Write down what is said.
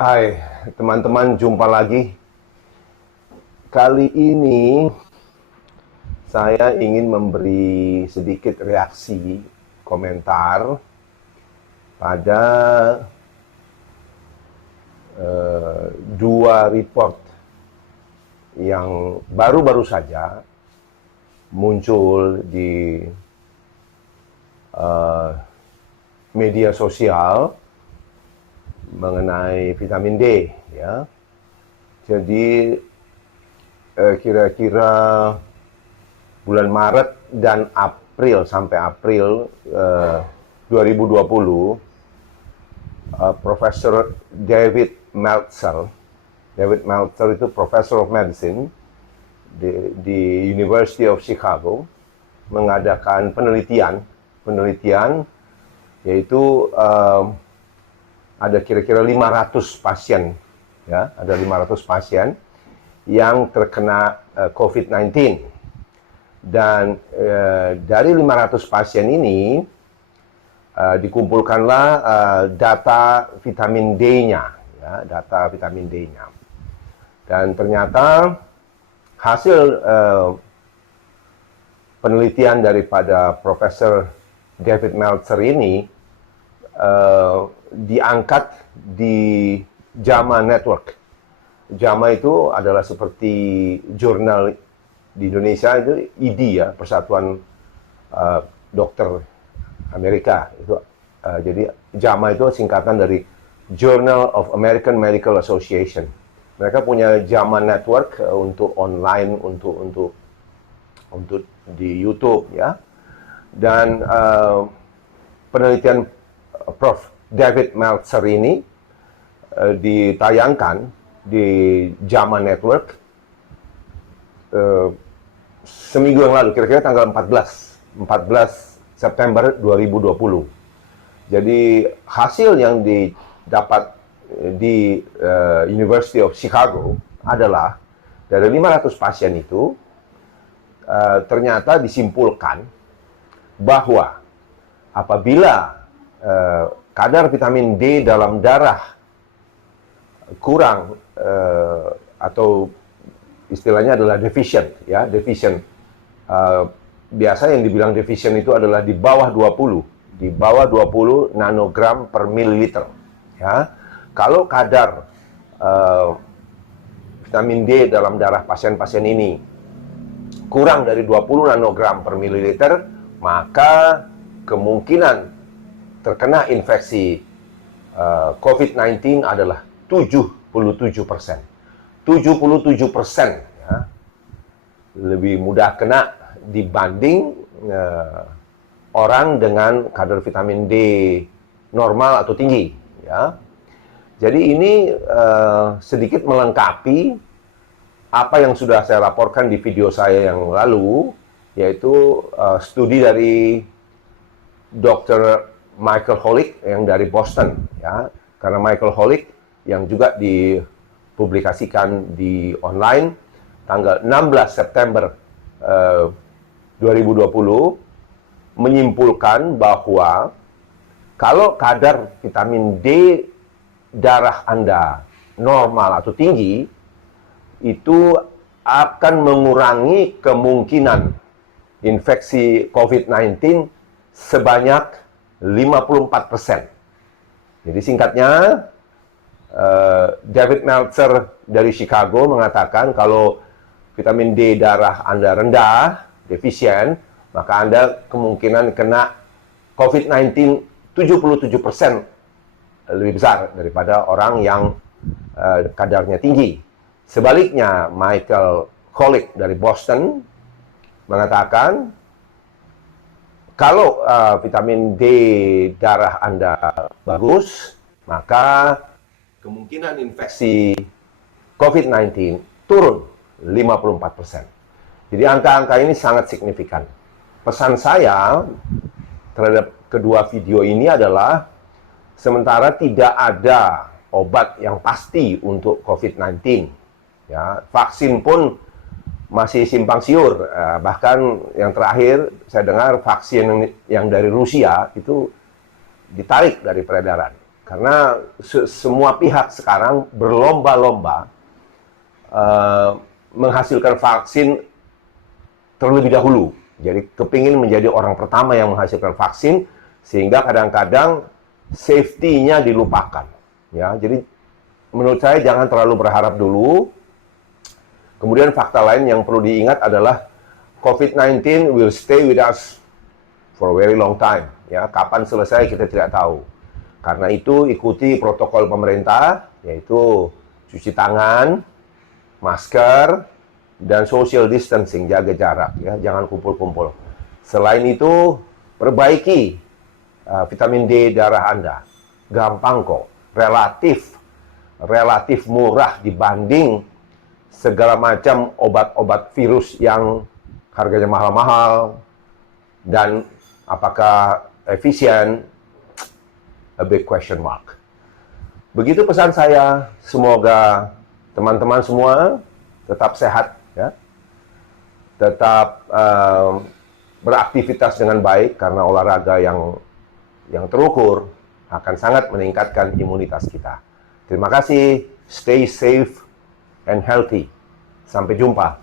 Hai, teman-teman, jumpa lagi. Kali ini saya ingin memberi sedikit reaksi, komentar pada dua report yang baru-baru saja muncul di media sosial mengenai vitamin D, ya. Jadi kira-kira bulan Maret dan April sampai April 2020, Profesor David Meltzer. David Meltzer itu Professor of Medicine di University of Chicago mengadakan penelitian yaitu ada kira-kira 500 pasien, ya, ada 500 pasien yang terkena COVID-19. Dan dari 500 pasien ini dikumpulkanlah data vitamin D-nya, ya, data vitamin D-nya. Dan ternyata hasil penelitian daripada Profesor David Meltzer ini diangkat di JAMA Network. JAMA itu adalah seperti jurnal di Indonesia itu ID, ya, Persatuan Dokter Amerika. Itu jadi JAMA itu singkatan dari Journal of American Medical Association. Mereka punya JAMA Network untuk online, untuk di YouTube, ya. Dan penelitian Prof. David Meltzer ini ditayangkan di JAMA Network seminggu yang lalu, kira-kira tanggal 14 September 2020. Jadi hasil yang didapat di University of Chicago adalah dari 500 pasien itu ternyata disimpulkan bahwa apabila kadar vitamin D dalam darah kurang atau istilahnya adalah deficient, ya, deficient. Biasa yang dibilang deficient itu adalah di bawah 20 nanogram per mililiter, ya. Kalau kadar vitamin D dalam darah pasien-pasien ini kurang dari 20 nanogram per mililiter, maka kemungkinan terkena infeksi COVID-19 adalah 77%. 77%, ya, lebih mudah kena dibanding orang dengan kadar vitamin D normal atau tinggi, ya. Jadi ini sedikit melengkapi apa yang sudah saya laporkan di video saya yang lalu, yaitu studi dari Dr. Michael Holick yang dari Boston, ya. Karena Michael Holick yang juga dipublikasikan di online tanggal 16 September 2020 menyimpulkan bahwa kalau kadar vitamin D darah Anda normal atau tinggi, itu akan mengurangi kemungkinan infeksi COVID-19 sebanyak 54%. Jadi singkatnya, David Meltzer dari Chicago mengatakan kalau vitamin D darah Anda rendah, defisien, maka Anda kemungkinan kena COVID-19 77% lebih besar daripada orang yang kadarnya tinggi. Sebaliknya, Michael Holick dari Boston mengatakan kalau vitamin D darah Anda bagus, maka kemungkinan infeksi COVID-19 turun 54%. Jadi angka-angka ini sangat signifikan. Pesan saya terhadap kedua video ini adalah, sementara tidak ada obat yang pasti untuk COVID-19, ya, vaksin pun masih simpang siur. Bahkan yang terakhir saya dengar vaksin yang dari Rusia itu ditarik dari peredaran Karena semua pihak sekarang berlomba-lomba menghasilkan vaksin terlebih dahulu. Jadi kepingin menjadi orang pertama yang menghasilkan vaksin, sehingga kadang-kadang safety-nya dilupakan. Ya, jadi menurut saya jangan terlalu berharap dulu. Kemudian fakta lain yang perlu diingat adalah COVID-19 will stay with us for a very long time. Ya, kapan selesai kita tidak tahu. Karena itu ikuti protokol pemerintah, yaitu cuci tangan, masker, dan social distancing, jaga jarak, ya, jangan kumpul-kumpul. Selain itu, perbaiki vitamin D darah Anda. Gampang kok, relatif murah dibanding segala macam obat-obat virus yang harganya mahal-mahal, dan apakah efisien, a big question mark. Begitu pesan saya, semoga teman-teman semua tetap sehat, ya, tetap beraktivitas dengan baik, karena olahraga yang terukur akan sangat meningkatkan imunitas kita. Terima kasih, stay safe and healthy. Sampai jumpa.